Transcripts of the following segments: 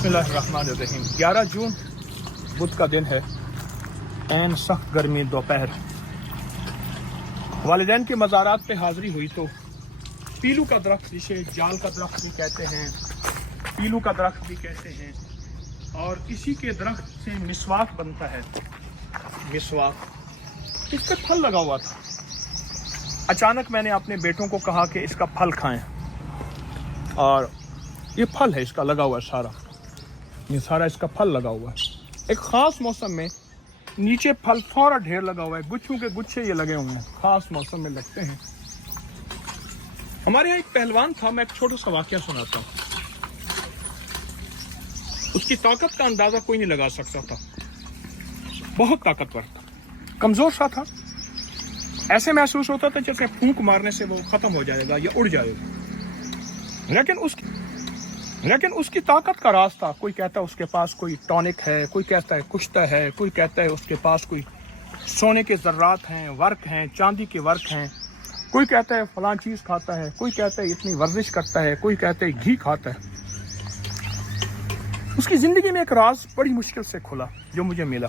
बिस्मिल्लाहिर्रहमानिर्रहीम। 11 जून बुध का दिन है। ऐन सख्त गर्मी दोपहर। वालिदैन के मज़ारात पे हाज़िरी हुई तो पीलू का दरख्त, जिसे जाल का दरख्त भी कहते हैं, पीलू का दरख्त भी कहते हैं, और इसी के दरख्त से मिसवाक बनता है। मिसवाक, इसका फल लगा हुआ था। अचानक मैंने अपने बेटों को कहा कि इसका फल खाएं, और ये फल है इसका लगा हुआ है सारा, ये सारा इसका फल लगा हुआ है। एक ख़ास मौसम में नीचे फल थोड़ा ढेर लगा हुआ है, गुच्छों के गुच्छे ये लगे हुए हैं, ख़ास मौसम में लगते हैं। हमारे यहाँ एक पहलवान था, मैं एक छोटा सा वाक़या सुनाता हूँ। उसकी ताकत का अंदाज़ा कोई नहीं लगा सकता था, बहुत ताकतवर था, कमज़ोर सा था। ऐसे महसूस होता था जैसे फूंक मारने से वो ख़त्म हो जाएगा या उड़ जाएगा। लेकिन उसकी ताकत का राज था। कोई कहता है उसके पास कोई टॉनिक है, कोई कहता है कुश्ता है, कोई कहता है उसके पास कोई सोने के ज़र्रात हैं, वर्क हैं, चांदी के वर्क हैं, कोई कहता है फलां चीज़ खाता है, कोई कहता है इतनी वर्जिश करता है, कोई कहता है घी खाता है। उसकी ज़िंदगी में एक राज बड़ी मुश्किल से खुला जो मुझे मिला।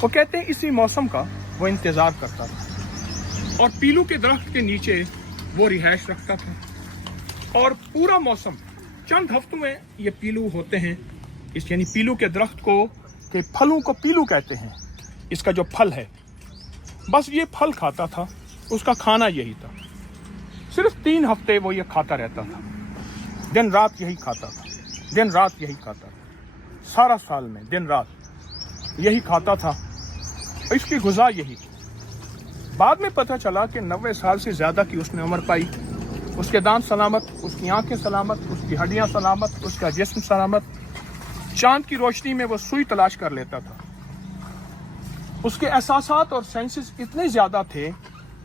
वो कहते हैं इसी मौसम का वो इंतज़ार करता था और पीलू के दरख्त के नीचे वो रिहाइश रखता था, और पूरा मौसम, चंद हफ्तों में ये पीलू होते हैं। इस यानी पीलू के दरख्त को के फलों को पीलू कहते हैं। इसका जो फल है, बस ये फल खाता था, उसका खाना यही था। सिर्फ 3 हफ्ते वो ये खाता रहता था, दिन रात यही खाता था, दिन रात यही खाता था, सारा साल में दिन रात यही खाता था। इसकी गुज़ा यही थी। बाद में पता चला कि 90 साल से ज़्यादा की उसने उम्र पाई। उसके दांत सलामत, उसकी आंखें सलामत, उसकी हड्डियां सलामत, उसका जिस्म सलामत। चांद की रोशनी में वो सुई तलाश कर लेता था। उसके एहसासात और सेंसेस इतने ज़्यादा थे,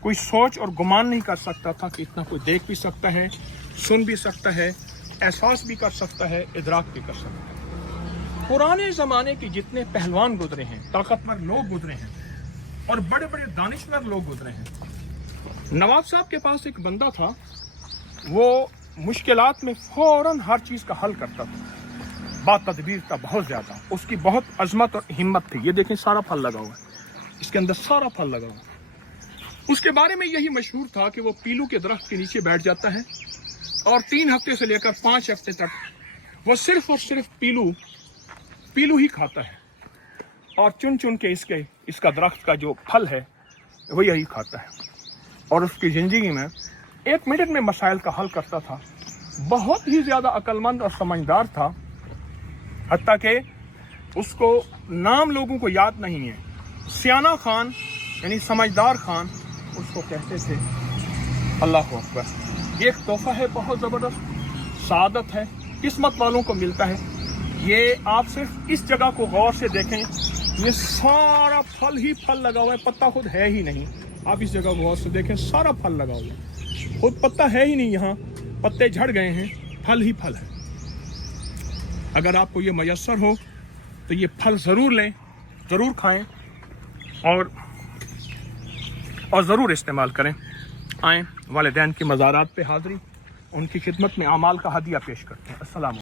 कोई सोच और गुमान नहीं कर सकता था कि इतना कोई देख भी सकता है, सुन भी सकता है, एहसास भी कर सकता है, इदराक भी कर सकता है। पुराने ज़माने के जितने पहलवान गुजरे हैं, ताकतवर लोग गुजरे हैं, और बड़े बड़े दानिशवर लोग गुजरे हैं। नवाब साहब के पास एक बंदा था, वो मुश्किलात में फौरन हर चीज़ का हल करता था, बातदबीर था बहुत ज़्यादा। उसकी बहुत अजमत और हिम्मत थी। ये देखें सारा फल लगा हुआ है, इसके अंदर सारा फल लगा हुआ है। उसके बारे में यही मशहूर था कि वो पीलू के दरख्त के नीचे बैठ जाता है और 3 हफ्ते से लेकर 5 हफ्ते तक वो सिर्फ और सिर्फ पीलू ही खाता है, और चुन चुन के इसका दरख्त का जो फल है वो यही खाता है। और उसकी ज़िंदगी में 1 मिनट में मसाइल का हल करता था। बहुत ही ज़्यादा अक्लमंद और समझदार था, हत्ता कि उसको नाम लोगों को याद नहीं है। सियाना खान यानी समझदार खान उसको कहते थे। अल्लाह अकबर। ये एक तोहफा है, बहुत ज़बरदस्त सादत है, किस्मत वालों को मिलता है। ये आप सिर्फ इस जगह को गौर से देखें, ये सारा फल ही फल लगा हुआ है, पत्ता खुद है ही नहीं। आप इस जगह को गौर से देखें, सारा फल लगा हुआ है, खुद पत्ता है ही नहीं। यहाँ पत्ते झड़ गए हैं, फल ही फल है। अगर आपको ये मयस्सर हो तो ये फल ज़रूर लें, ज़रूर खाएं, और ज़रूर इस्तेमाल करें। आएँ, वालिदैन की मज़ारात पे हाज़िरी, उनकी खिदमत में आमाल का हदिया पेश करते हैं। अस्सलाम।